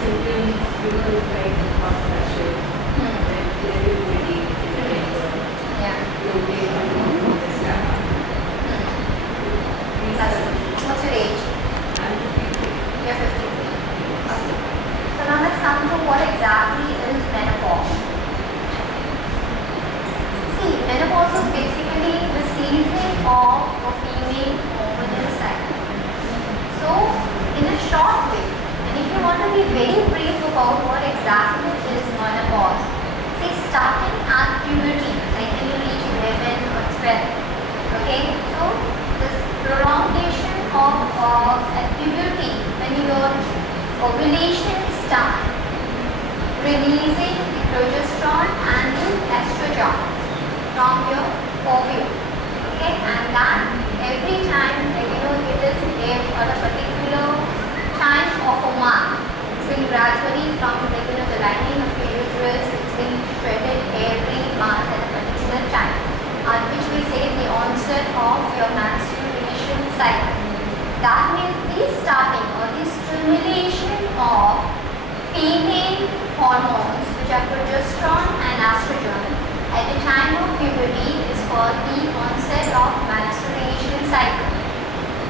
symptoms, is like hot flashes, then irritability in the labor, bloating, all this stuff. What's your age? I'm 53. You're 53. Okay. So now let's come to what exactly is menopause. See, menopause is basically the season of a female hormonal cycle. So, in a short way, and if you want to be very brief about what exactly is menopause, say starting at puberty, like when you reach 11 or 12. Okay, so this prolongation of at puberty, when your ovulation starts, releasing the progesterone and the estrogen from your ovule. Okay, and that every time, like it is at a particular time of a month, it's been gradually from the lining of your uterus, it's been shredded every month at a particular time, at which we say the onset of your menstruation cycle. That means the starting or the stimulation of female hormones, which are progesterone and estrogen, at the time of puberty is called the onset of menstruation cycle.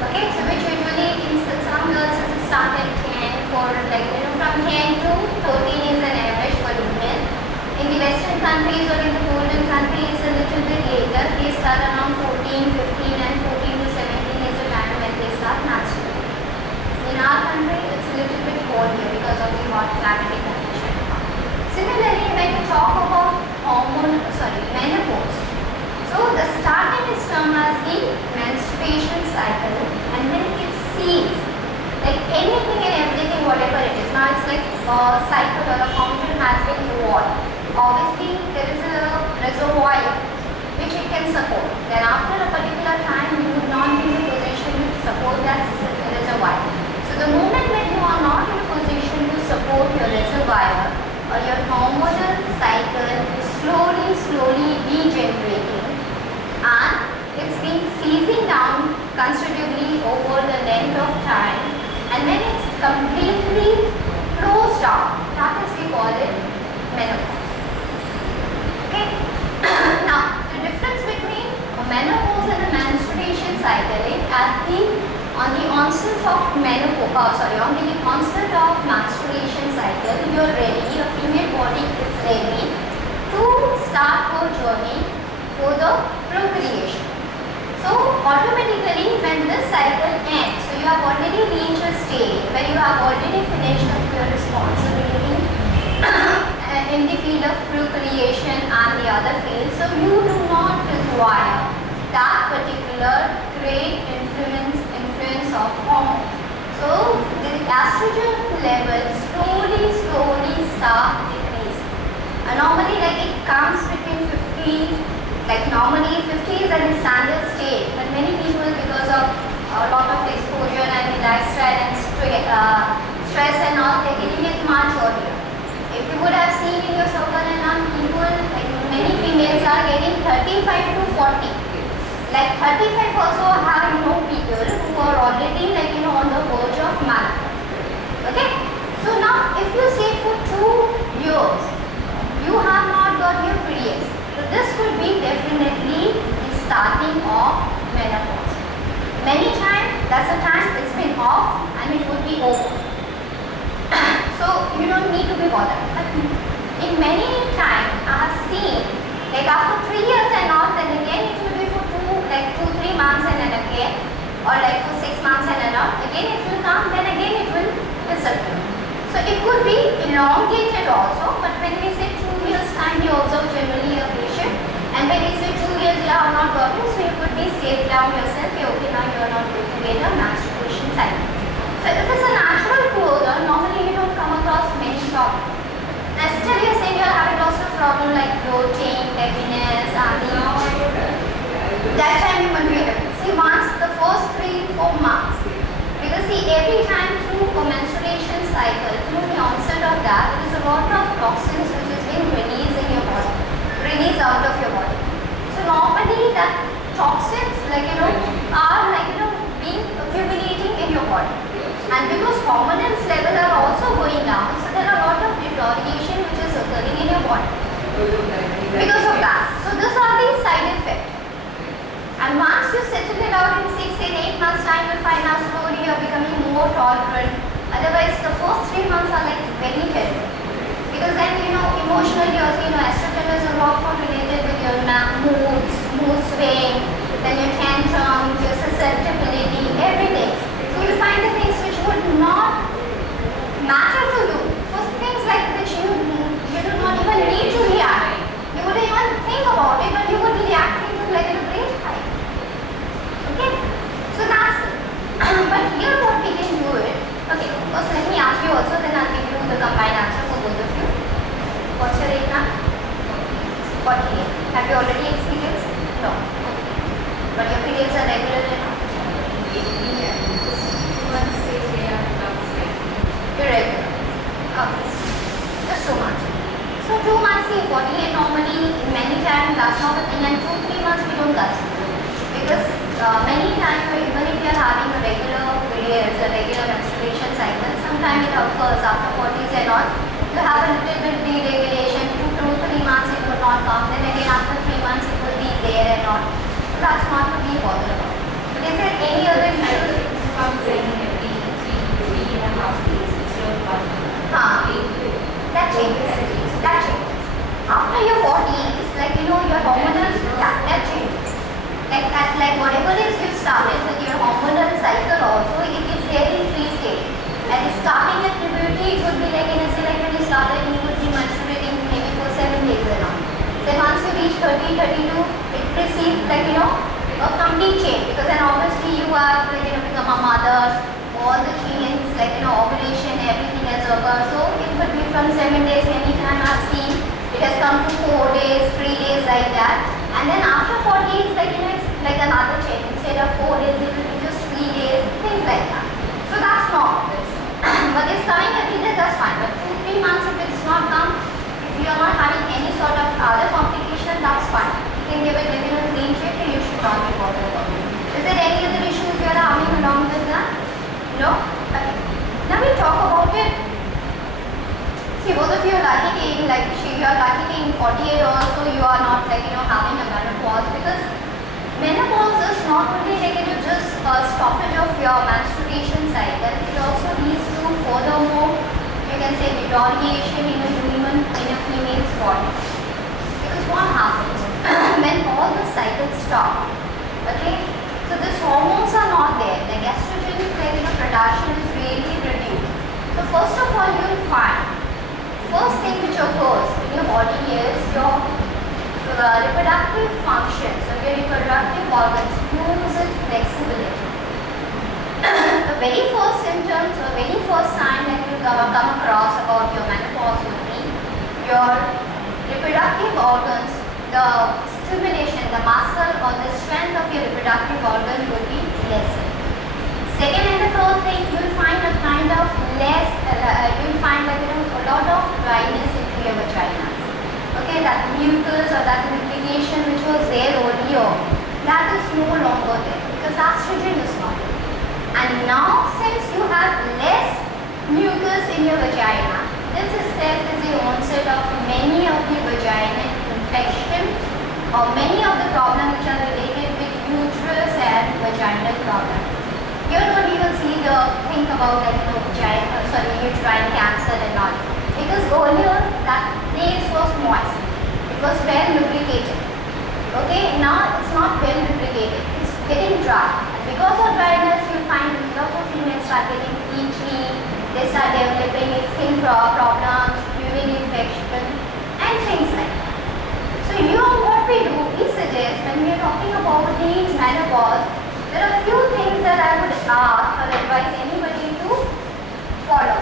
Okay, so which usually in some girls start at 10 for from 10 to 13 is an average for women. In the western countries or in the golden countries it's a little bit later. They start around 14, 15 and 14 to 17 is the time when they start menstruating. In our country it's a little bit earlier because of the hot climatic condition. Similarly, when you talk about menopause, so the starting is termed as the menstruation cycle, and then it ceases. Like anything and everything, whatever it is. Now it's like a cycle or a fountain has been walled. Obviously, there is a reservoir which it can support. Then after a particular time, you would not be in a position to support that reservoir. So the moment when you are not in a position to support your reservoir or your hormonal cycle is slowly degenerating, and it's been ceasing down considerably over the length of time, and when it's completely closed down, that is we call it menopause. Okay. Now the difference between a menopause and a menstruation cycle is on the onset of menstruation cycle, you're ready, your female body is ready to start her journey for the procreation. So automatically when this cycle ends, so you have already reached a stage where you have already finished up your responsibility in the field of procreation and the other fields, so you do not require that particular great influence of hormones. So the estrogen levels slowly start decreasing. Normally it comes between 50, normally 50 is the standard state, but many people because of a lot of exposure and the lifestyle and stress and all, they're getting it much earlier. If you would have seen in your circle and all, people, many females are getting 35 to 40. 35 also have people who are already on the verge of menopause. Okay, so now if you say for 2 years you have not got your periods, so this could be definitely the starting of menopause. Many times that's the time it's been off and it would be over. So you don't need to be bothered. But in many times I have seen after 3 years and all, then again it will be for 2-3 months and then again, or for 6 months and then all, again it will come, then again it will disappear. So it could be elongated also, but when we say 2 years time, you observe generally a patient, and when we say 2 years you have not got it, so you could be safe down yourself, okay, now you are not going to get a menstruation cycle. So if it's a natural closer, normally you don't come across many problems. Now still you are saying you are having lots of problems like bloating, heaviness, that time you will be happy. See, once the first 3-4 months, because see, every time through a menstruation cycle, through the onset of that, there is a lot of toxins which is being released in your body, released out of your body. So normally that toxins are being accumulating in your body, and because hormones level are also going down, Because of that. So these are the side effects. And once you settle it out in 6 and 8 months time, you'll find out slowly you're becoming more tolerant. Otherwise, the first 3 months are like very terrible. Because then, emotionally also, estrogen is a lot more related with your moods, mood swing, then your tantrums, your susceptibility, everything. So you find the things which would not matter to you. For things like which you do not even need to react. You wouldn't even think about it, but you would be reacting to like a great height. Okay? So that's it. But here what we can do it. Okay, first let me ask you also, then I'll give you the combined answer for both of you. What's your age now? 48. Have you already experienced? No. Okay. But your periods are regular enough? Irregular. Okay. Just 2 months. So 2 months, see, 48 normally, many times that's not a thing, and 2-3 months we don't consider. Because many times, even if you are having a regular periods, a regular menstruation cycle, sometimes it occurs after 40s and all. You have a little bit deregulation, 2-3 months it will not come, then again after 3 months it will be there and all. So that's not to be bothered about. But is there any other issue? Comes in every 3.5 days instead of 1 month. That changes. That changes. After your 40s, like your hormonal, that changes. Like whatever is you started with your hormonal cycle also, it is there in 3 stages. Like starting at puberty, it would be like when you started, you would be menstruating maybe for 7 days and all. Then once you reach 30, 32, it precedes a complete change, because then obviously you are become a mother, all the changes ovulation, everything has occurred. So it could be from 7 days, many times I've seen it has come to 4 days, 3 days like that. And then after 40, it's it's like another change. Instead of 4 days, it will be just 3 days, things like that. So that's not this. But it's coming every day, that's fine. But 2-3 months, if it's not come, if you are not having any sort of other complication, that's fine. You can give it a clean sheet and you should not be bothered about it. Is there any other issues you are having along with that? No? Okay. Now we talk about it. See, both of you are lucky you are lucky in 48 also you are not having a menopause, because menopause is not only just a stoppage of your menstruation cycle, it also leads to furthermore, you can say, deterioration in a female's body. Because what happens when all the cycles stop? Okay, so these hormones are not there. Like estrogen, production is really reduced. So first of all, you will find first thing which occurs in your body is your reproductive functions, so your reproductive organs lose its flexibility. The very first symptoms or very first sign that you come across about your menopause would be your reproductive organs, the stimulation, the muscle or the strength of your reproductive organ will be lessened. Second and the third thing, you will find a kind of you will find a lot of dryness into your vagina. Okay, that mucus or that lubrication which was there earlier, that is no longer there because estrogen is not there. And now since you have less mucus in your vagina, this itself is the onset of many of the vaginal infection or many of the problems which are related with uterus and vaginal problems. Here only you will see the think about uterine cancer and all. Because earlier that place was moist. It was well lubricated. Okay, now it's not well lubricated. It's getting dry. And because of dryness, you find a lot of females start getting itchy, they start developing skin problems, urine infection, and things like that. So what we do, we suggest when we are talking about the menopause, there are a few things that I would ask or advise anybody to follow.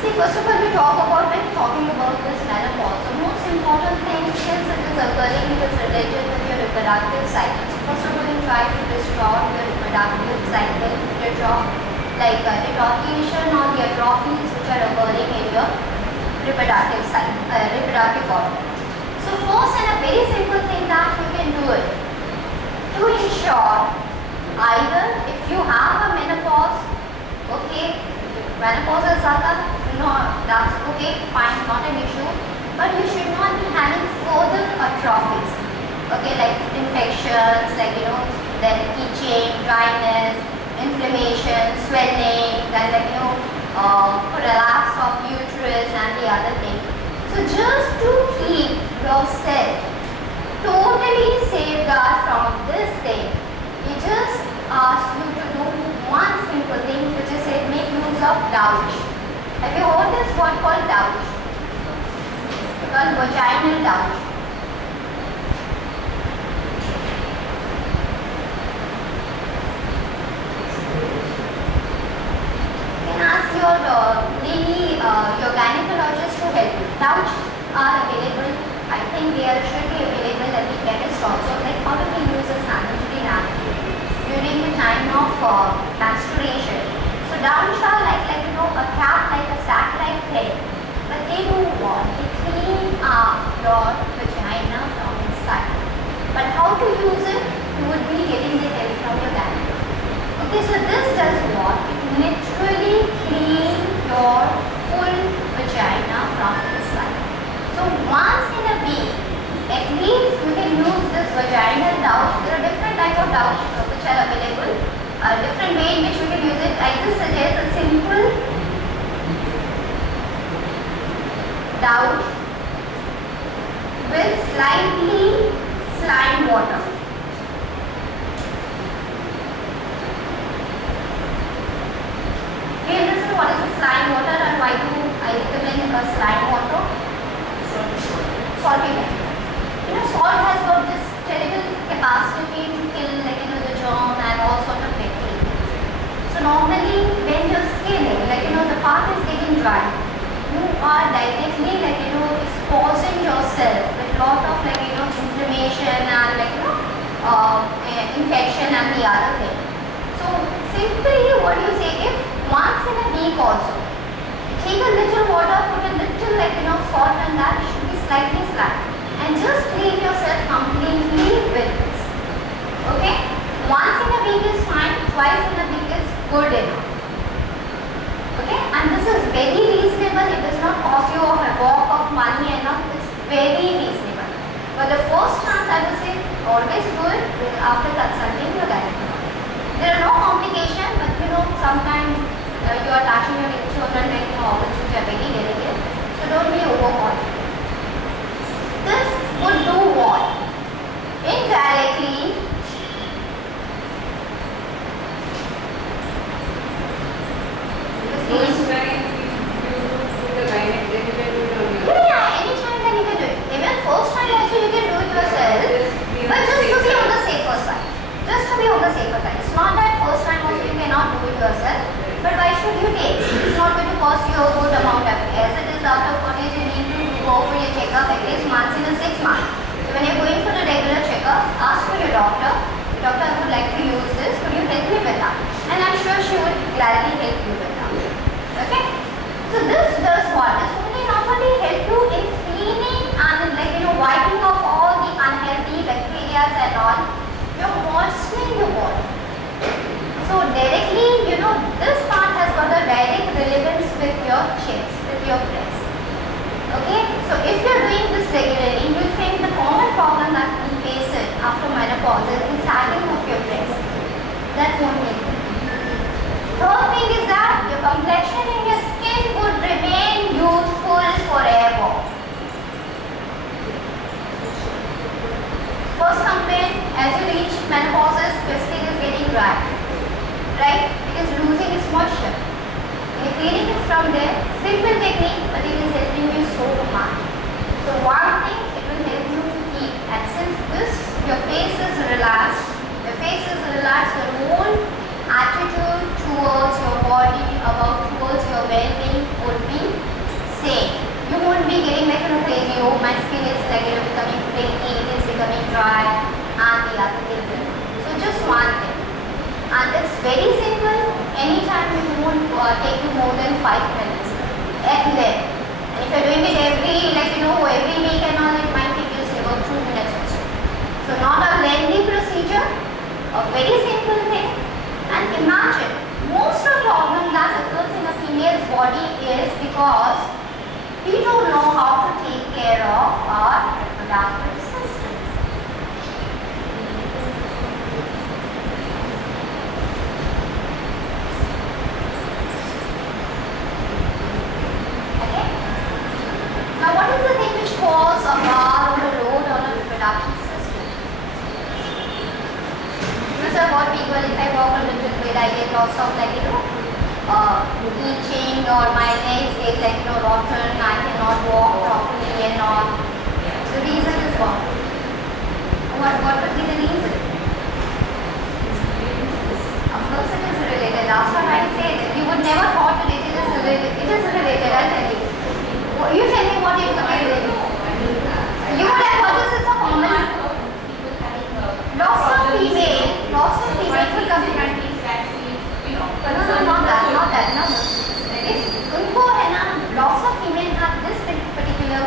See, first of all, when talking about this menopause, the most important thing since it is occurring, it is related with your reproductive cycle. So first of all, you try to restore your reproductive cycle, deterioration or the atrophies which are occurring in your reproductive cycle, reproductive organ. So So first and a very simple thing that you can do it to ensure either if you have a menopause, okay, menopause is no, that's okay, fine, not an issue, but you should not be having further atrophies, okay, like infections, like then itching, dryness, inflammation, swelling, then prolapse of uterus and the other thing. So just to keep yourself totally safeguard from this thing, we just ask you to do one simple thing, which is make use of douche. Have you heard this word called douche? It's called vaginal douche. You can ask your your gynecologist to help you. Douches are available. I think they should be available at the chemist also. Like how do we use a sanitary napkin during the time of menstruation? So douches are like a cap, like a sack-like thing. But they do what? They clean up your vagina from inside. But how to use it? You would be getting the help from your gynecologist. Okay, so this does what? It literally cleans your full vagina from inside. So once in a week, at least you can use this vaginal douche. There are different types of douche which are available. Different way in which we can use it. I just suggest a simple douche with slightly slime water. Okay, listen, what is the slime water and why do I recommend a slime water? Salty water. Salt has got this terrible capacity to kill the germ and all sort of bacteria. So normally when your skin, the part is getting dry, you are directly exposing yourself with lot of inflammation and infection and the other thing. So simply what you say, if once in a week also, take a little water, put a little salt and that should be slightly slime and just clean yourself completely with this. Okay? Once in a week is fine, twice in a week is good enough. Okay? And this is very reasonable. It does not cost you a havoc of money enough. It's very reasonable. But the first chance I would say always do it after consulting your gynecologist. There are no complications, but sometimes you are touching your children organs which are very delicate. So don't be overconfident. This would do what? Indirectly, First time you do the gynae, then you can do it on your own. yeah, anytime then you can do it. Even first time also you can do it yourself, but just to be on the safer side. Just to be on the safer side. It's not that first time also you cannot do it yourself, but why should you take? It's not going to cost you a good amount of as it is after college you need to go for your checkup at least once in a 6 months. So when you're going for the regular checkup, ask for your doctor. Doctor, I would like to use this. Could you help me with that? And I'm sure she would gladly help you with that. Okay? So this does what? This only not only help you in cleaning and wiping off all the unhealthy bacteria and all, you're moistening your body. So directly, this part has got a direct relevance with your chest, with your breast. Okay? So if you're doing this regularly, you'll find the common problem that we face it after menopause is the sagging of your breast. That's one thing. Third thing is that your complexion and your skin would remain youthful forever. First complaint, as you reach menopause, your skin is getting dry. Right? It is losing its moisture. You're cleaning it from there. Simple technique, but it is helping you so much. So one thing, it will help you to keep. And since your face is relaxed, your whole attitude towards your body, towards your well-being would be same. You won't be getting crazy, oh my skin is becoming flaky, it is becoming dry, and the other thing. So just one thing. And it's very simple. Anytime it won't take you more than 5 minutes at length. And if you're doing it every week and all, it might take you So not a lengthy procedure, a very simple thing. And imagine, most of the problem that occurs in a female's body is because we don't know how to take care of our reproductive system. Okay? Now what is the thing which causes a bar or a load on a reproductive system? These are what people, if I walk a little bit, I get lots of itching, or my legs get rotten, I cannot walk properly and all. The reason is what? What would be the reason? Of course it is related. Last time I said you would never thought that it is related. It is related, I'll tell you. You tell me what it would be related. You would have thought this is a common. Lots of female will come in. No, not that. No. If उनको है ना, lots of female have this particular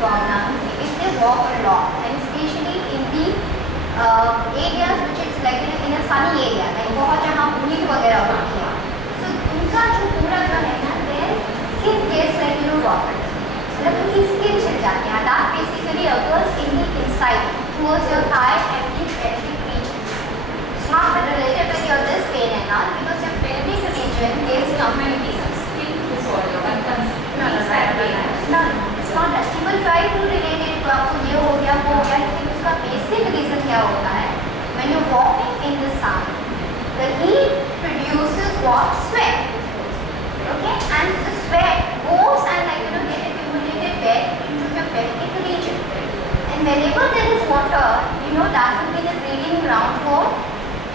problem. If they walk a lot, and especially in the areas which is in a sunny area, like बहुत जहाँ heat वगैरह होती है, so उनका जो पूरा जो है ना, their skin gets rotten. मतलब उनकी skin छिल जाती है. That basically occurs in the inside, towards your thigh and the pelvic region. It's not related with your this pain and all, because your pelvic region is completely Skin disorder, but no, it's not that. People try to relate it to आपको ये हो गया, वो हो गया, लेकिन उसका basic reason क्या होता है? When you're walking in the sun, the heat produces what? Sweat. Okay, and the sweat goes and get accumulated where? Into your pelvic region. And whenever there is water, that will be the breeding ground for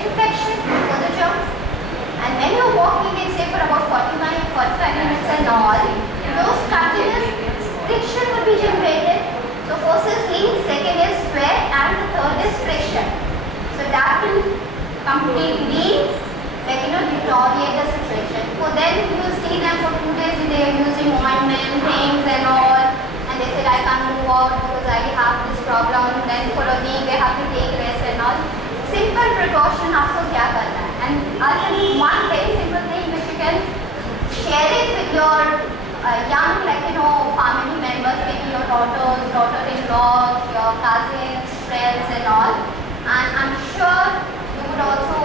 infection, for the germs. And when you're walking in say for about 45 minutes and all, those continuous friction would be generated. So first is heat, second is sweat, and the third is friction. So that will completely deteriorate the situation. So then you see them for 2 days they are using ointment, things and all, and they said I can't move out because I have this problem. Then for a week they have to take rest and all. Simple precaution आपको क्या करना है? And I'll tell you one very simple thing which you can share it with your young family members, maybe your daughters, daughter-in-laws, your cousins, friends and all. And I'm sure you would also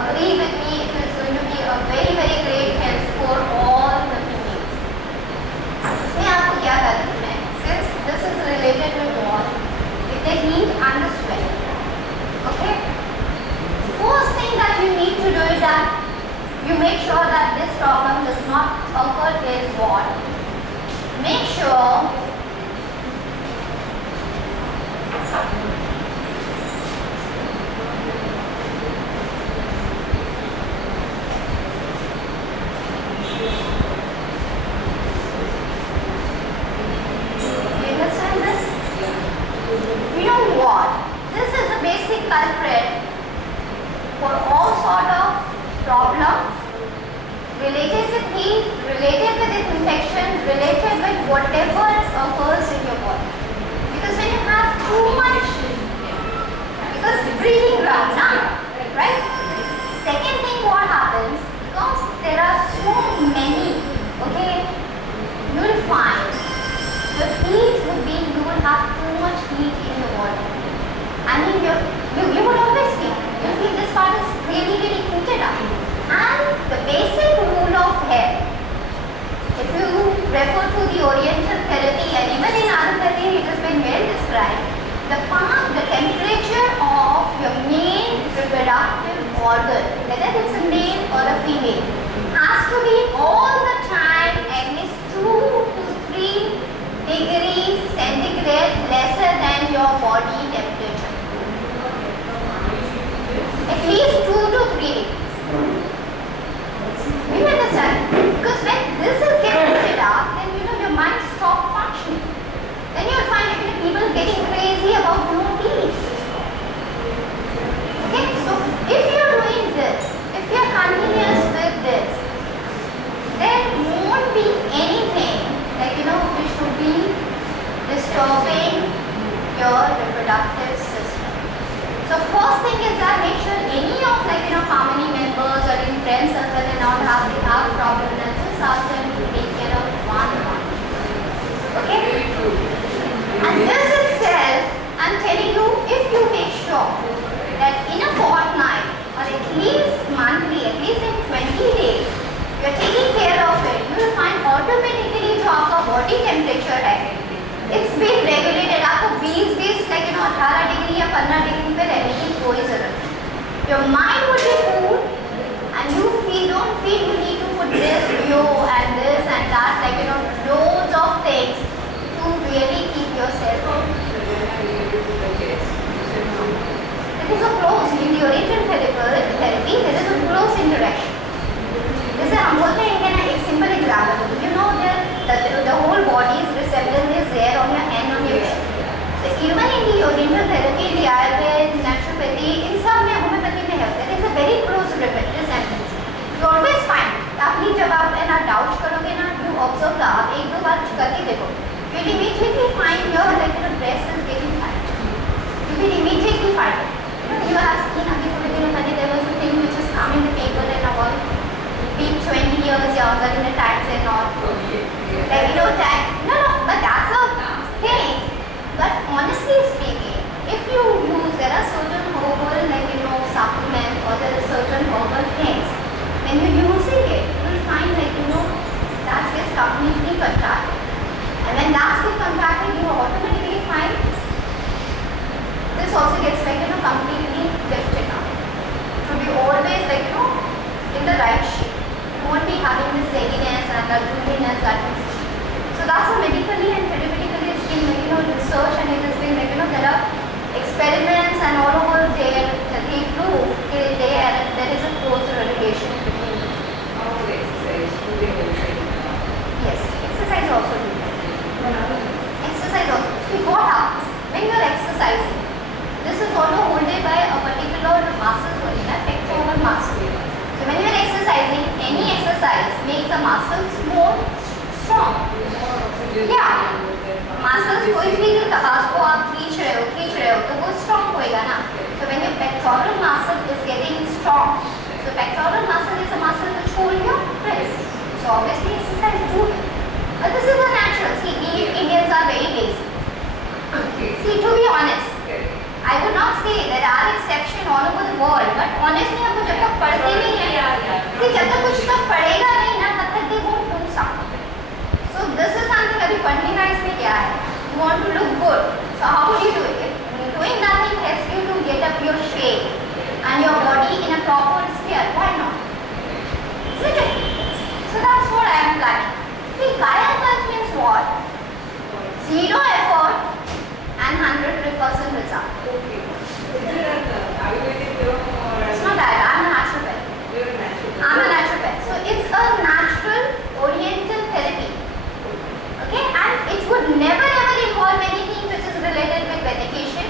agree with me, it is going to be a very very great help for all the females. इसमें आपको क्या करना है? Since this is related to what? With the heat and the sweat. Okay? First thing that you need to do is that you make sure that this problem does not occur is what? Make sure culprit for all sort of problems related with heat, related with infection, related with whatever occurs in your body. Because when you have too much, because breathing ground now, right? Second thing what happens, because there are so many, okay, you will find the heat would be, you will have too much heat in your body. I mean, you would always feel this part is really heated up. And the basic rule of health, if you refer to the Oriental therapy and even in Ayurveda it has been well described, the temperature of your main reproductive organ, whether it's a male or a female, has to be all the time at least 2 to 3 degrees centigrade lesser than your body temperature. At least 2 to 3 degrees. 18 degree या 15 degree पे रहने की कोई जरूरत नहीं. Your mind would be cool and you don't feel you need to put this yo and this and that, like loads of things to really keep yourself. It is a close, in the oriental therapy, there is a close interaction. जैसे हम बोलते हैं कि ना एक simple example, the whole body's receptor is there on your hand, on your head. So even in the oriental therapy, the Ayurveda, naturopathy, in some में homeopathy में है, there is a very close resemblance. You always find, आपने जब आप है ना doubt करोगे ना, you observe that, आप एक दो बार करके देखो, you will immediately find your breast is getting tight. You will immediately find it. You have seen अभी थोड़े दिनों पहले there was a thing which has come in the paper and about being 20 years younger in the times and all. Like that. No, but that's a thing. But honestly speaking, if you use, there are certain herbal supplements or there are certain herbal things. When you're using it, you will find that gets completely contracted. And when that gets contracted, you automatically find this also gets completely lifted up. To be always in the right shape. You won't be having the sagginess and the drooliness that you see. So that's a medically and therapeutically it's been research, and it has been there are experiments and all over there that they prove there is a close relation between. Yes, exercise also do that. Exercise also. So what happens when you are exercising? This is also holded by a particular muscle, pectoral muscle. So when you are exercising, any exercise makes the muscles more strong. Yeah. Muscles कोई भी घास को आप खींच रहे हो तो वो strong होएगा ना. So when your pectoral muscle is getting strong, so pectoral muscle is a muscle which holds your wrist. So obviously exercise do it. But this is a natural. See, we Indians are very lazy. See, to be honest, I would not say there are exceptions all over the world, but honestly हमको जब तक पढ़ते नहीं हैं, see जब तक कुछ तक पढ़ेगा नहीं ना तब तक they won't do something. So this is something अभी पढ़ने का इसमें क्या है? You want to look good. So how would you do it? If doing nothing helps you to get up your shape and your body in a proper sphere, why not? Isn't it? So that's what I am planning. See, Kaya Kalp means what? Zero effort and 100% result. Okay. Is it an Ayurvedic term or? It's not that. I'm a naturopath. You're a naturopath. I'm a naturopath. So it's a natural oriental therapy. Okay, and it would never ever involve anything which is related with medication,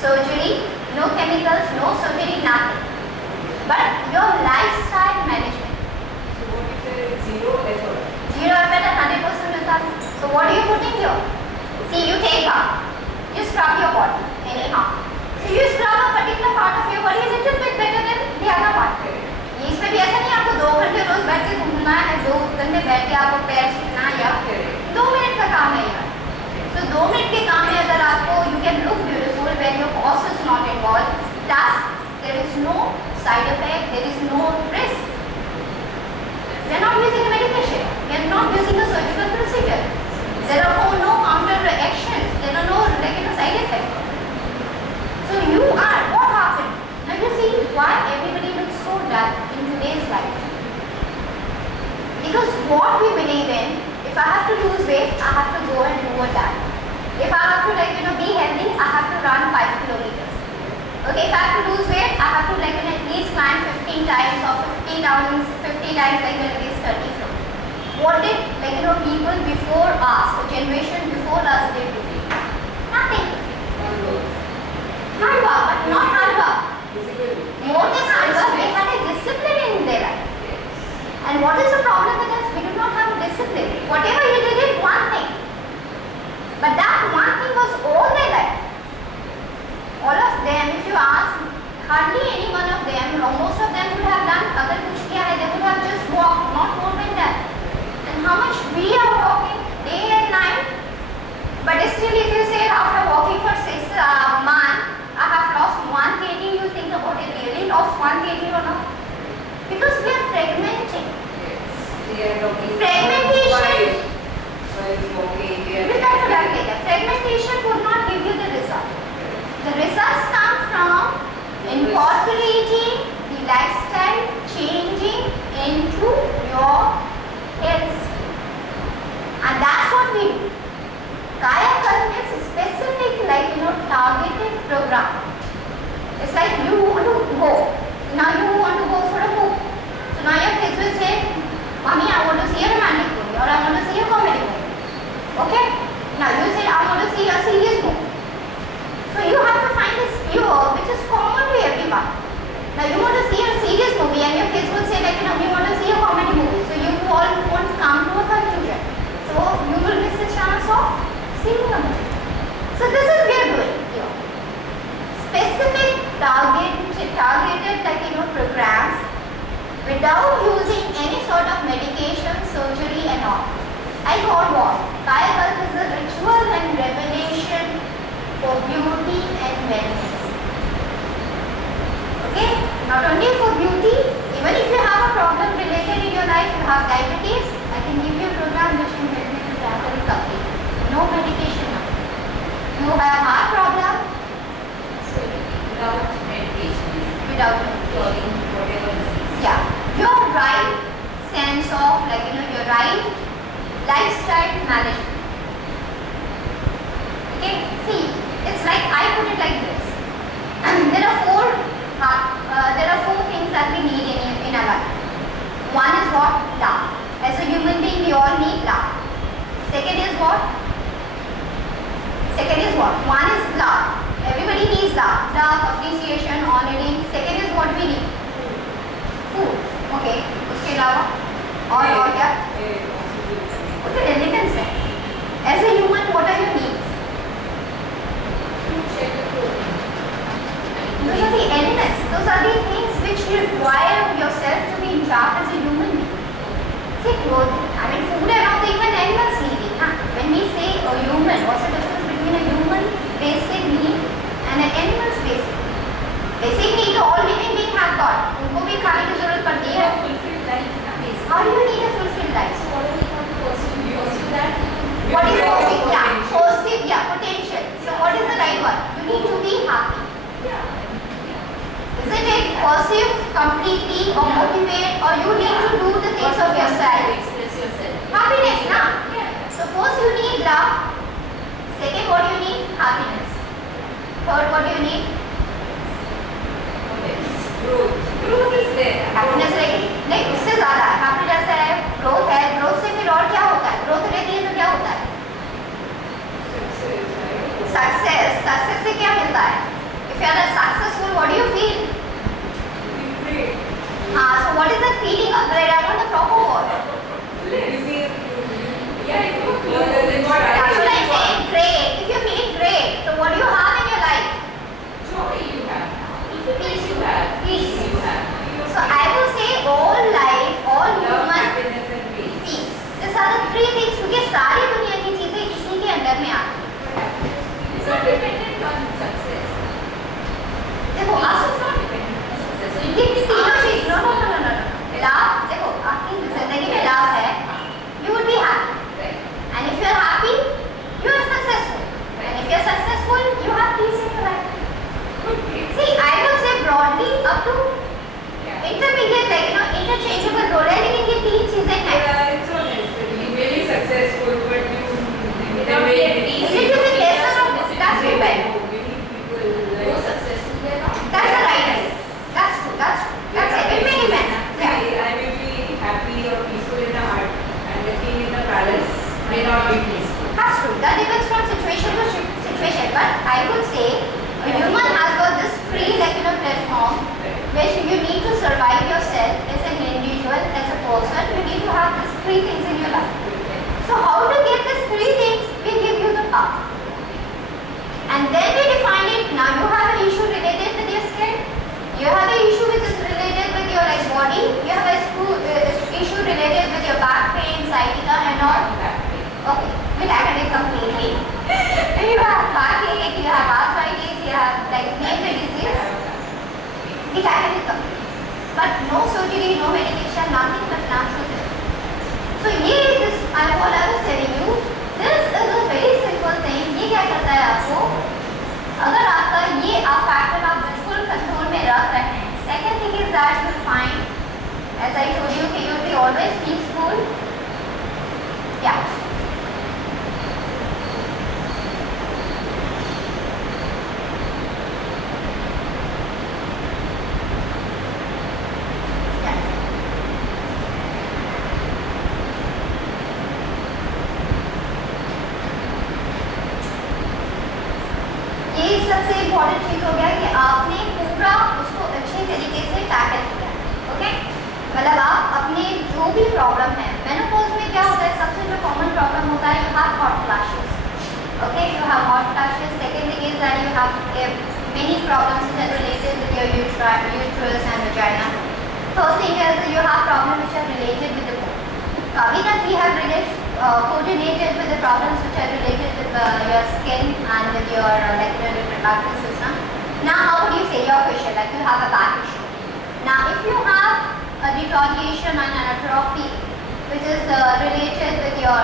surgery, no chemicals, no surgery, nothing. But your lifestyle management. So what you say is zero effort. Zero effort and 100% result. So what are you putting here? See, you take up. You scrub your body anyhow. So you scrub a particular part of your body a little bit better than the other part. इसमें भी ऐसा नहीं आपको 2 घंटे रोज बैठ के घूमना है, 2 घंटे बैठ के आपको पैर छूना या 2 मिनट का काम है यार. So 2 मिनट के काम में अगर आपको you can look beautiful when your cost is not involved. Plus there is no side effect, there is no risk. We are not using a medication. We are not using a surgical procedure. There are no counter reactions. There are no side effects. So you are, what happened? Now you see why everybody looks so dull in today's life. Because what we believe in, if I have to lose weight, I have to go and do a diet. If I have to be healthy, I have to run 5 kilometers. Okay, if I have to lose weight, I have to at least climb 15 times or 50 times at least 30 floors. What did people before us, the generation before us did to me? Nothing. Hard work, but not hard work. More than hard work, they had a discipline in their life. And what is the problem with us? We do not have discipline. Whatever you did it, one thing. But that one thing was all their life. All of them, if you ask, hardly any one of them, or most of them would have done, agar kuch kiya hai, they would have just walked, not more than that. And how much we are walking day and night. But still if you say after walking for 6 months, I have lost 1 kg, you think about it, really lost 1 kg or not? Because we are fragmenting. Yes. We are talking Fragmentation. while walking. Fragmentation would not give you the result. incorporating the lifestyle changing into your health. And that's what we do. Kaya Kalp is a specific, like, targeted program. It's like you want to go. Now you want to go for a movie. So now your kids will say, Mommy, I want to see a romantic movie or I want to see a comedy movie. Okay? Now you say, I want to see a serious movie. So you have to find this pure which is common to everyone. Now you want to see a serious movie and your kids will say, like, we want to see a comedy movie. So you all won't come to a conclusion. So you will miss the chance of seeing a movie. So this is we are doing here. Specific targeted programs without using any sort of medication, surgery and all. I call what? Kaya Kalp is a ritual and revelation for beauty and wellness. Okay? Not only for beauty, even if you have a problem related in your life, you have diabetes, I can give you a program which can help you to tackle recovery. No medication now. You have heart problem. So without medication, Without curing whatever disease. Yeah, your right sense of your right lifestyle management. Okay, see, it's like I put it like this. There are four things that we need in our life. One is what? Love. As a human being, we all need love. Second is what? One is love. Everybody needs love. Love, appreciation, honoring. Second is what we need? Food. Okay. उसके अलावा और क्या? Okay, relevance है. As a human, what are your needs? Those are the elements. Those are the things which require yourself to be in charge as a human being. See, clothing. I mean, food and all, even animals need it. Huh? When we say a human, what's the difference between a human basic need and an animal's basic? Basic need all living beings have got. उनको भी खाने की जरूरत पड़ती है. Fulfilled life. How do you need a fulfilled life? So what do we want to pursue? You pursue that. What is pursuit? Yeah, pursuit. Yeah, potential. So what is the right one? You need to be happy. Isn't it? Pursue completely or motivate, or you need to do the things of yourself. Express yourself. Happiness, na? Yeah. So first you need love. Second, what do you need? Happiness. Third, what do you need? Growth. Growth is there. Happiness like उससे ज़्यादा है. Happiness है, growth है. Growth से फिर और क्या होता है? Growth रहती है तो क्या होता है? Success. Success से क्या मिलता है? If you are successful, what do you feel? So what is the feeling of great? I want the proper word. That's what I'm saying. Great. If you're feeling great, so what do you have in your life? Joy you have. Peace. You have. Peace. You have. So I will say all life, all Love, human happiness and peace. peace. These are the three things. क्योंकि सारी दुनिया की चीजें इसी के अंदर में आती हैं. It's not dependent on success. देखो Peace आप is not dependent on success. So you ये need तीनों चीज no. लाभ देखो आपकी जिंदगी में लाभ है. You will be happy. Right. And if you are happy, you are successful. And if you are successful, you have peace in your life. See, I will say broadly up to Yeah. intermediate, interchangeable role. लेकिन ये तीन चीजें हैं. It's not necessary. You may be successful, but you Is it with lesser or that's depend. No successful, they're not. That's the right answer. That's true. That's it. It may depend. Yeah. I may be happy or peaceful in the heart, and the king in the palace may not be peaceful. That's true. That depends from situation to situation. But I would say a human has got this free platform which you need to survive yourself as an individual, as a person. You need to have these three things in your life. So how to get these three things? We give you the power. And then we define it. Now you have an issue related with your skin. You have an issue which is related with your body. You have an issue related with your back pain, sciatica and all. Okay, we'll tackle it completely. You have backache, you have arthritis, you have name the disease. We tackle it completely. But no surgery, no medication, nothing but natural therapy. So this, what I was telling you, this is a very simple thing. ये क्या करता है आपको? अगर आपका ये आप factor आप बिल्कुल कंट्रोल में रख teaspoon. Yeah. ये सबसे इम्पोर्टेंट चीज हो गया कि आपने पूरा उसको अच्छे तरीके से टैकल किया, ओके। मतलब आप अपने जो भी प्रॉब्लम है, मेनोपॉज में क्या होता है, सबसे जो कॉमन प्रॉब्लम होता है, you have hot flashes, okay, you have hot flashes. Second thing is that you have many problems that are related with your uterus and vagina. Third thing is you have problems which are related with the bone. Kavi that we have coordinated with the problems which are related with your skin and with your reproductive system. Now how would you say your question, like you have a back issue. Now if you have a deterioration and an atrophy which is related with your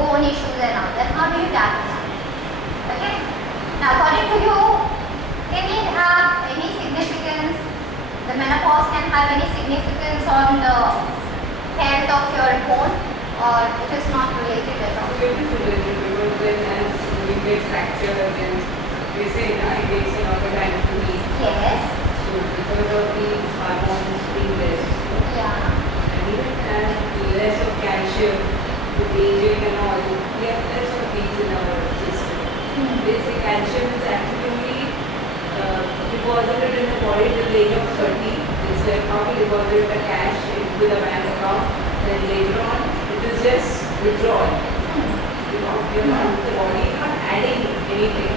bone issues and all, then how do you tackle that? Okay. Now according to you, can it have any significance, the menopause can have any significance on the health of your bone, or it is not related at all? It is related because then as we get fracture then we say it takes a lot of time to heal. Yes. So because of these hormones being less, Yeah. and even as less of calcium with aging and all, we have less of these in our system. Basic calcium is actually deposited in the body till the age of 30. It's like how we deposit the cash into the bank account, then later on it is just withdrawn. You're not, the body is not adding anything.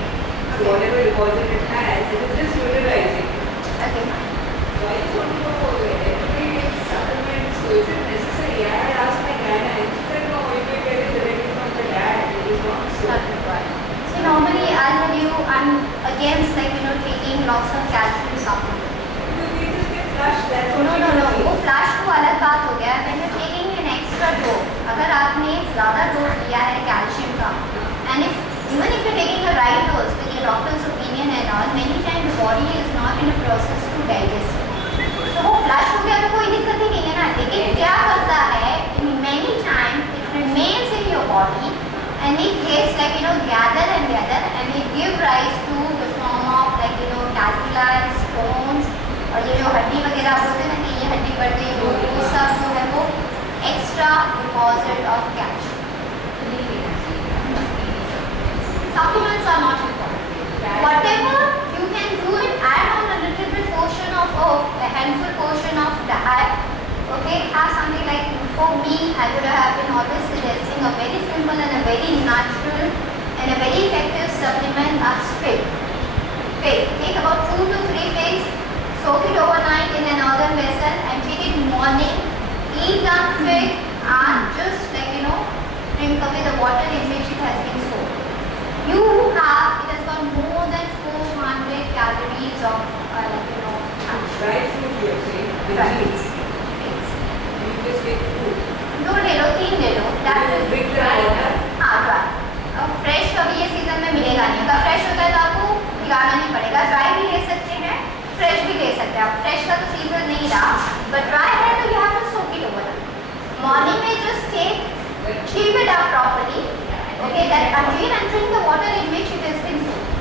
So whatever deposit it has, it is just utilizing. Okay, fine. So I just want to know, everybody takes supplements, so is it necessary? Yeah, I asked my gyna and she said no, you can get it directly from the dad, it is not so. Not required. So normally I'll tell you, I'm against taking lots of calcium supplements. Because they just get flushed, that's what No, you no, no. do. वो flash तो अलग बात हो गया. When you're taking an extra dose, अगर आपने ज़्यादा dose लिया है कैल्शियम का, and even if you're taking the right dose with your doctor's opinion and all, many times the body is not in a process to digest. So वो flash हो गया तो कोई दिक्कत ही नहीं है ना. लेकिन क्या करता है, many times it remains in your body and it gets gather and it give rise to the form of calculi, stones, और ये जो हड्डी वगैरह बोलते हैं ना कि ये हड्डी बढ़ गई, वो सब जो है वो extra deposit of calcium. Supplements are not important. Whatever you can do it, add on a little bit portion of a handful portion of diet. Okay, have something like, for me, I would have been always suggesting a very simple and a very natural and a very effective supplement as fig. Fig. Take about 2 to 3 figs, soak it overnight in an earthen vessel and take it morning. Eat that fig and just drink away the water in which it has been soaked. It has got more than 400 calories of calcium. Dry fruit you are saying, the Dry seeds. Figs. You just get fruit. 2 ले लो, 3 ले लो. That will Big dry water. हाँ, dry. अब fresh कभी ये season में मिलेगा नहीं. अगर फ्रेश होता है तो आपको भिगाना नहीं पड़ेगा. ड्राई भी ले सकते हैं, फ्रेश भी ले सकते हैं. अब फ्रेश का तो सीजन नहीं रहा, बट ड्राई है तो you have to soak it overnight. Morning में just chew it up properly. Okay, that until and drink the water in which it has been soaked.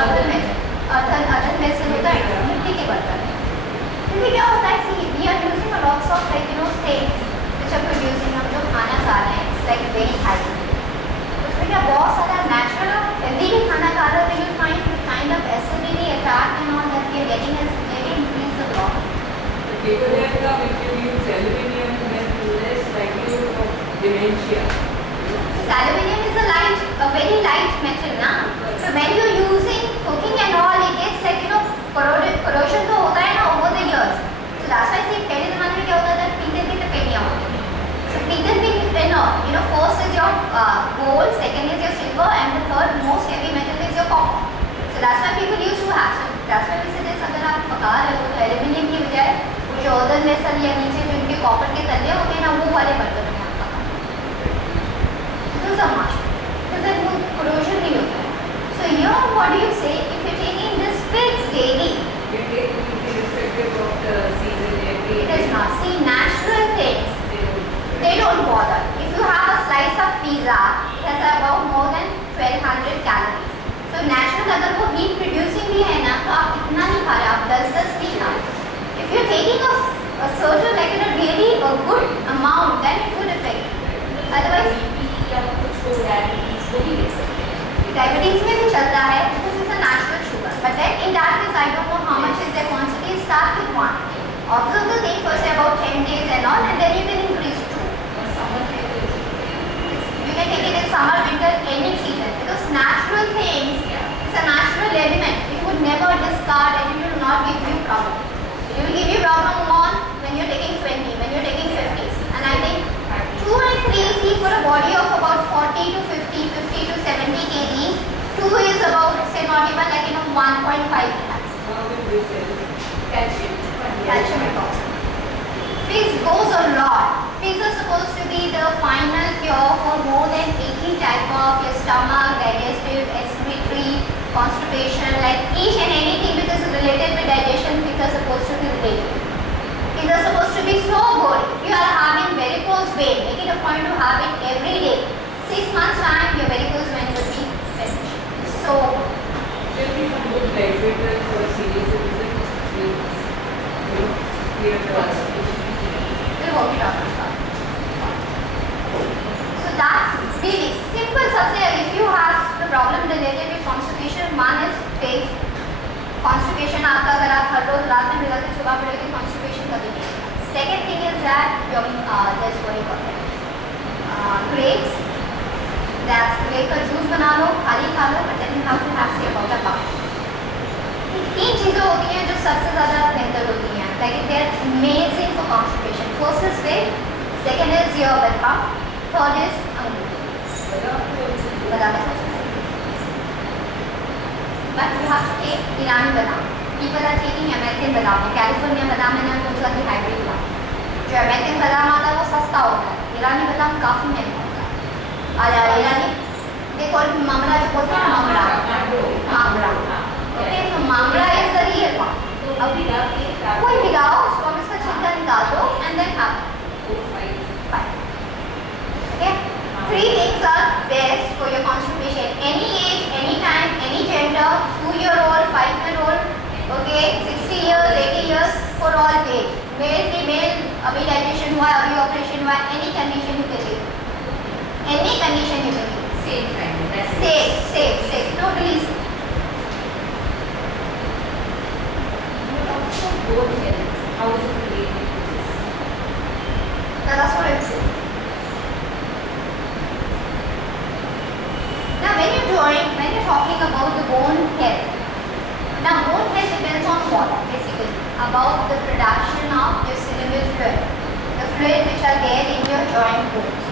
Earthen में से होता है मिट्टी के बर्तन. क्योंकि क्या होता है, see, we are using a lots of states which are producing, हम जो खाना खा रहे हैं, it's like very high. उसमें क्या बहुत सारा natural everyday खाना खा रहे हैं, you will find the kind of acidity attack and all that we are getting has very increased a lot. People have come, if you use aluminium, then less likelihood of dementia. Aluminium is a very light metal, na? So when you are using cooking and all, it gets corrosion तो होता है ना over the years. So that's why see, पहले ज़माने में क्या होता था, पीतल की तपेलियाँ होती थी. So पीतल भी first is your gold, second is your silver, and the third most heavy metal is your copper. So that's why people used to have. So that's why we suggest अगर आप पका रहे हो तो aluminium की बजाय वो जो earthen vessel या नीचे जो इनके copper के तले होते हैं ना, वो वाले बर्तन में आप पका. This is a must. Because then वो corrosion नहीं होता है. So here what do you say, if you're taking this figs daily, You take it irrespective of the season every it is not. See, natural things 1.5 lakhs. How will we sell calcium? Calcium hydroxide. Figs goes a lot. Figs are supposed to be the final cure for more than 80 type of your stomach, digestive, respiratory, constipation, like each and anything which is related with digestion, figs are supposed to be related. Figs are supposed to be so good. If you are having varicose vein, make it a point to have it every day. 6 months time, your varicose vein will be finished. So, There will be some good dietary for serious citizens. Clear the constipation. we'll work it out. So that's really simple. सबसे if you have the problem related with constipation, one is figs. Constipation आपका अगर आप हर रोज रात में मिलाते सुबह पड़ेगी constipation कभी नहीं. Second thing is that your this what you call it grapes. That's grape का जूस बना लो, खाली खा लो, but then you have to have say about the pouch. तीन चीजें होती हैं जो सबसे ज़्यादा बेहतर होती हैं. Like they are amazing for constipation. First is fig, second is your badam, third is badam is also good. But you have to take Irani badam. People are taking American badam. California badam है ना वो ज़्यादा hybrid badam. जो American badam आता है वो सस्ता होता है. ईरानी badam काफी महंगा होता है. Irani they call it mamra. जो बोलते हैं mamra. Okay, so mamra is the real one. कोई भिगाओ उसको हम इसका छिलका निकाल दो and then have fine. Okay, three things are best for your constipation. Any age, any time, any gender, 2-year-old, 5-year-old, okay, 60 years, 80 years, for all age. Male, female, अभी digestion हुआ, अभी operation हुआ, any condition you can take. Any condition you can take. Safe, totally safe. How is it related? That's what I'm saying. Now when you're talking about the bone health, now bone health depends on what? Basically, about the production of your synovial fluid, the fluid which are there in your joint bones.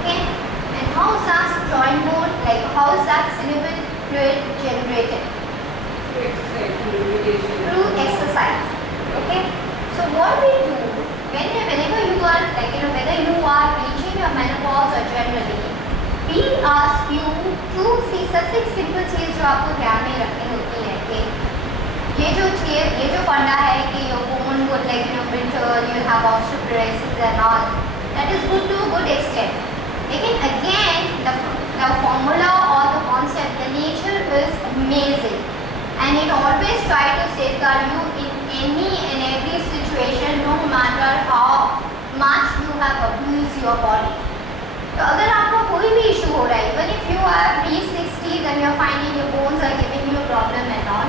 Okay? And how is that joint bone, like how is that synovial fluid generated? Through exercise. Okay? So what we do, whenever you are, like whether you are reaching your menopause or generally, we ask you to see सबसे simple चीज जो आपको ध्यान में रखनी होती है कि ये जो फंडा है कि your bone would like brittle, you will have osteoporosis and all, that is good to a good extent. लेकिन again the formula or the concept, the nature is amazing. And it always try to safeguard you in any and every situation, no matter how much you have abused your body. तो अगर आपको कोई भी issue हो रहा है, even if you are reached 60s and you are finding your bones are giving you a problem and all,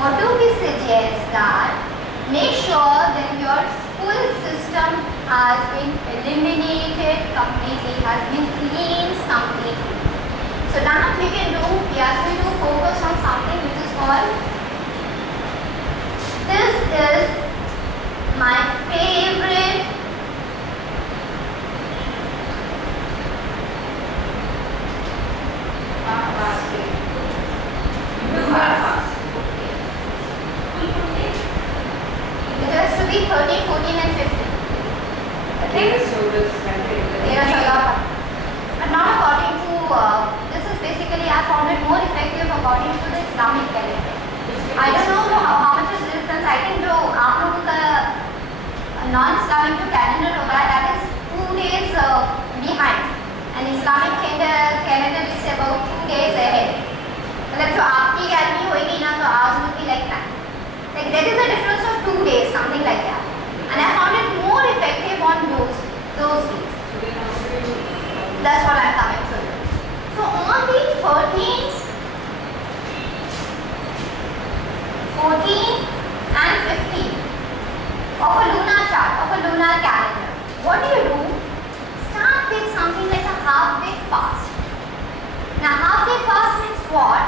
what do we suggest that make sure that your full system has been eliminated completely, has been cleansed completely. So now what we can do, we ask you to focus on something which is called, this is my favorite it has to be 13, 14 and 15. Okay? But not according to, this is basically I found it more effective according to the Islamic calendar. I don't know how much is the difference. I think जो आप लोगों का non-Islamic जो calendar होगा, that is 2 days behind, and Islamic calendar is about 2 days ahead. मतलब जो आपकी gallery होगी ना, तो ours will be like that. Like there is a difference of 2 days, something like that. And I found it more effective on those days. That's what I'm coming to. So on the 13th, 14 and 15 of a lunar chart, of a lunar calendar, what do? Start with something like a half-day fast. Now half-day fast means what?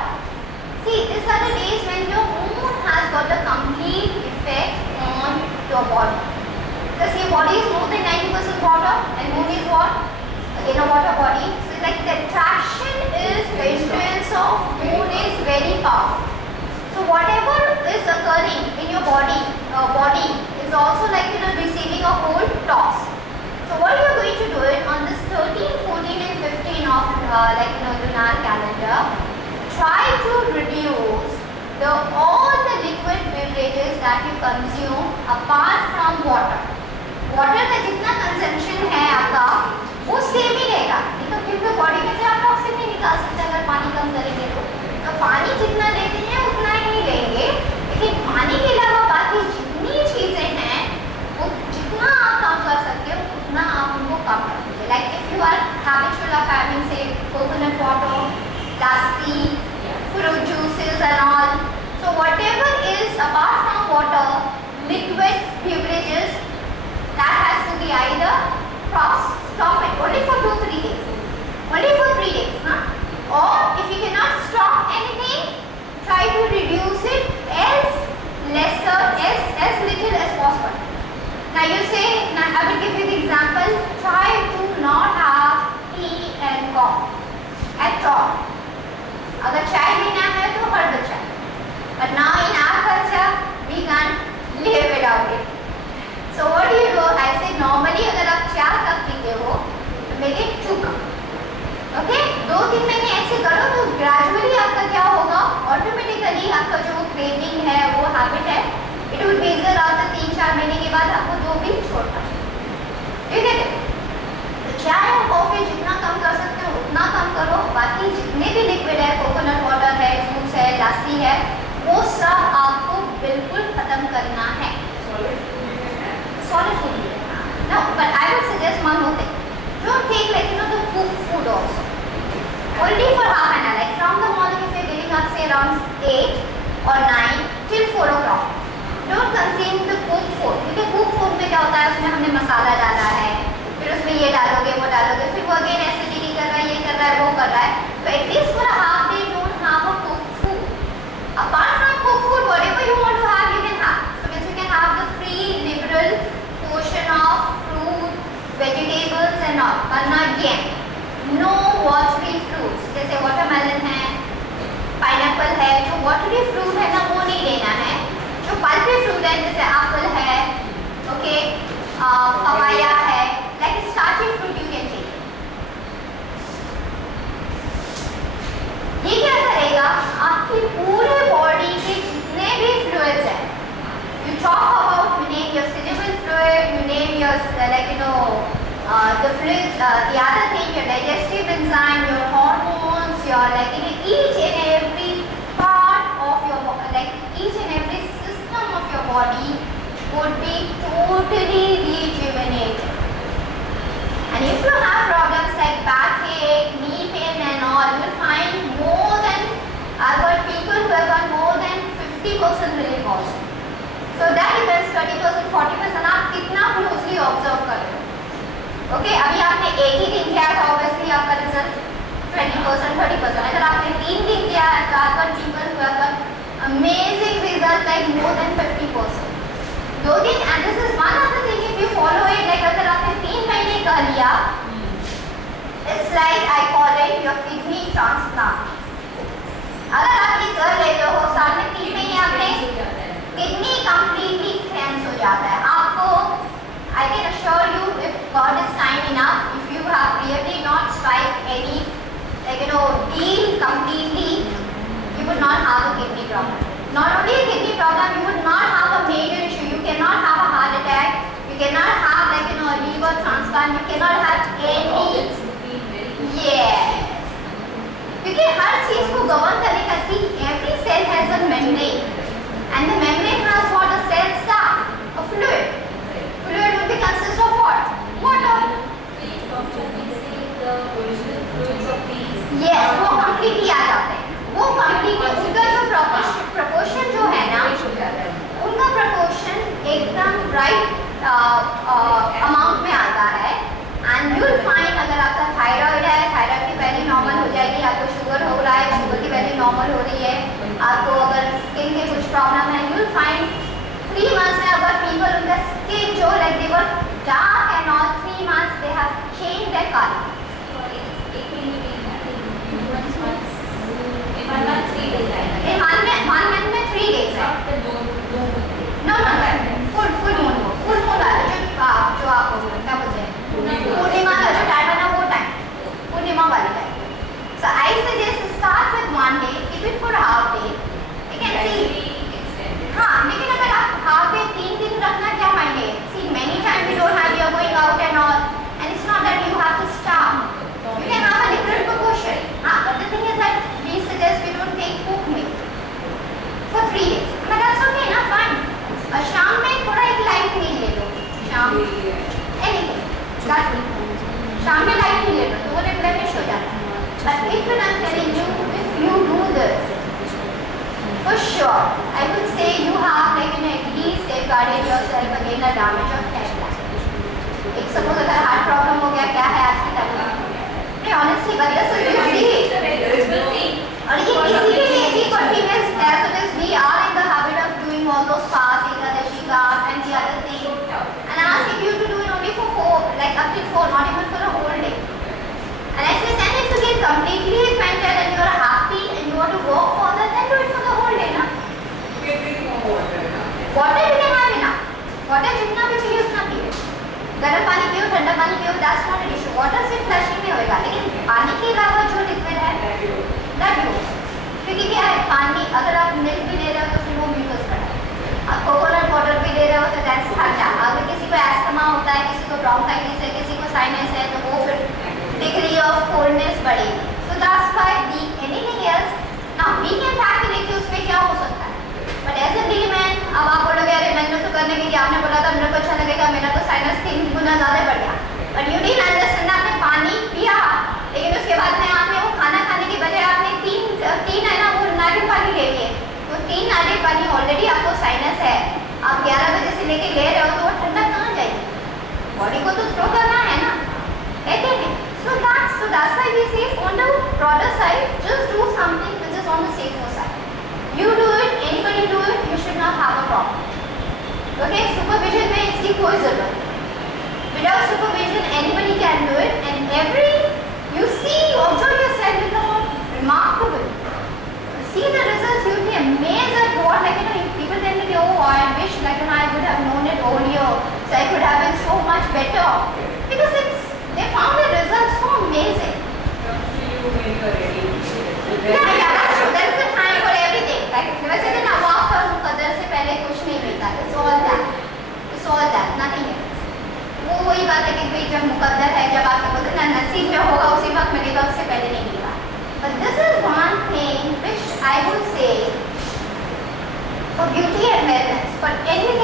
See, these are the days when your moon has got a complete effect on your body. Because your body is more than 90% water and moon is what? Again a water body. So like the attraction is, the influence of moon is very powerful. So swelling in your body is also like receiving a whole toss. So what you are going to do it on this 13, 14 and 15 of lunar calendar, try to reduce all the liquid beverages that you consume apart from water. Water का जितना consumption है आपका वो same ही रहेगा, नहीं तो क्योंकि body में से आप टॉक्सिन नहीं निकाल सकते अगर पानी कम करेंगे तो पानी जितना लेते हैं उतना ही लेंगे, लेकिन पानी के अलावा बाकी जितनी चीज़ें हैं वो जितना आप कम कर सकते हो उतना आप उनको कम कर दीजिए. Like if you are habitual of having say coconut water, lassi, fruit juices and all, so whatever is apart from water, liquid beverages, that has to be either stop it only for 2-3 days, only for 3 days, huh? Or if you cannot stop anything, try to reduce it as little as possible. Now you say, now I will give you the example, try to not have tea and coffee at all. अगर चाय पीना है तो herbal चाय, but now in our culture we can't live without it. So what do you do? I say normally अगर आप 4 cup पीते हो तो make it 2 cup. Okay? 2-3 महीने ऐसे करो तो gradually आपका क्या होगा? Automatically आपका जो craving है वो habit है, it will be easier after 3-4 महीने के बाद आपको जो भी छोड़ना है. ठीक है? तो चाय और कॉफी जितना कम कर सकते हो उतना कम करो. बाकी जितने भी लिक्विड है, कोकोनट वाटर है, जूस है, लस्सी है, वो सब आपको बिल्कुल खत्म करना है. Solid food. No, but I would suggest one more thing. Don't take the cooked food also. Only for half an hour. Like from the morning if you're getting up say around 8 or 9 till 4 o'clock. Don't consume the cooked food. क्योंकि cooked food में क्या होता है, उसमें हमने मसाला डाला है, फिर उसमें ये डालोगे वो डालोगे, फिर वो अगेन एसिडिटी कर रहा है, ये कर रहा है, वो कर रहा है. तो at least for half day don't have a cooked food. Apart from cooked food, whatever you want to have, you can have. So means you can have the free liberal portion of fruit, vegetables and all. But again, no watery fruits. जैसे watermelon है, pineapple है, जो watery fruit है ना वो नहीं लेना है. जो pulpy fruit है जैसे apple है, okay, papaya है, like starchy fruit you can take. ये क्या करेगा? आपकी पूरे बॉडी के जितने भी फ्लूइड्स हैं, you talk about, you name your cerebral fluid, you name your the fluids, the other thing, your digestive enzyme, your hormones, your each and every part of your each and every system of your body would be totally rejuvenated. And if you have problems like backache, knee pain and all, you will find more than, I've got people who have got more than 50% relief also. So that depends 30%, 40% आप कितना closely observe कर रहे हो. Okay, अभी आपने एक ही दिन किया था, obviously आपका result 20%, 30%. अगर आपने 3 दिन किया है तो आपका people who have got amazing result like more than 50%. 2 दिन, and this is one of the thing if you follow it, like अगर आपने 3 महीने कर लिया, it's like I call it your kidney transplant. अगर आप ये कर लेते हो, साल में 3 महीने आपने किडनी completely cleanse हो जाता है. आपको I can assure you, if God is kind enough, if you have really not strike any deal completely, you would not have a kidney problem. Not only a kidney problem, you would not have a major issue. You cannot have a heart attack. You cannot have a liver transplant. You cannot have any. Yes. क्योंकि हर चीज को govern करने का, see, every cell has a membrane, and the membrane has what a cells are, a fluid. Fluid will be consist of what? Water. Yes, वो completely आ जाते हैं. वो completely उनका जो proportion जो है ना, उनका proportion एकदम right amount में आता है. And you will find अगर आपका thyroid है, thyroid की वैल्यू normal हो जाएगी. आपको sugar हो रहा है, sugar की वैल्यू normal हो रही है. आपको अगर skin के कुछ problem है, you will find शाम में लाइट नहीं लेना तो वो रिप्लेनिश हो जाता है. But if I'm telling you, if you do this, for sure, I would say you have like at least safeguarded yourself against the damage of hair transplant. एक suppose अगर heart problem हो गया क्या है आज की तारीख में? नहीं honestly, but this is you see. और ये किसी के लिए भी for females as it is we are in the habit of doing all those fasts, Ekadashi ka and the other thing. And I'm asking you to do it only for 4, like up to 4, not even for a whole day. And I said, then if you get completely repented and you are happy and you want to work further, then do it for the whole day, na? Water you can have enough. Water जितना भी चाहिए उतना पिए. गर्म पानी पियो, ठंडा पानी पियो, that's not an issue. Water सिर्फ फ्लशिंग में होएगा, लेकिन पानी के अलावा जो लिक्विड है, that you. क्योंकि क्या है पानी अगर आप मिल्क भी ले रहे हो तो फिर वो म्यूकस बना है. आप कोकोनट वाटर भी ले रहे हो तो that's ठंडा. अगर किसी को एस्थमा होता है, किसी को ब्रोंकाइटिस है, किसी को साइनस है, तो वो फिर degree of coldness बढ़ेगी. So that's why the anything else. Now we can factor कि उसमें क्या हो सकता है. But as a layman, अब आप बोलोगे अरे मैंने तो करने के लिए आपने बोला था मेरे को अच्छा लगेगा, मेरा तो साइनस 3 गुना ज़्यादा बढ़ गया. But you didn't understand, आपने पानी पिया, लेकिन उसके बाद में आपने वो खाना खाने के बजाय आपने तीन है ना वो नारियल पानी ले लिए. तो 3 नारियल पानी ऑलरेडी आपको साइनस है, आप 11 बजे से लेके ले रहे हो तो वो ठंडा कहाँ जाएगी. बॉडी को तो थ्रो करना है ना, कहते हैं. So that's why we say on the broader side, just do something which is on the safer side. You do it, anybody do it, you should not have a problem. Okay, supervision में इसकी कोई ज़रूरत नहीं. Without supervision, anybody can do it, and you see, you observe yourself become remarkable. See the results, you'll be amazed at what, like people tell me, oh, I wish like I would have known it earlier, so I could have been so much better. Because they found the results so amazing. Yeah, that's true. There is a time for everything. Like वैसे तो ना walk और मुकद्दर से पहले कुछ नहीं मिलता. It's all that. Nothing else. वो वही बात है कि भाई जब मुकद्दर है, जब आपको बोलते ना नसीब में होगा उसी वक्त मिलेगा, उससे पहले नहीं मिलेगा. But this is one thing which I would say for beauty and wellness, for anything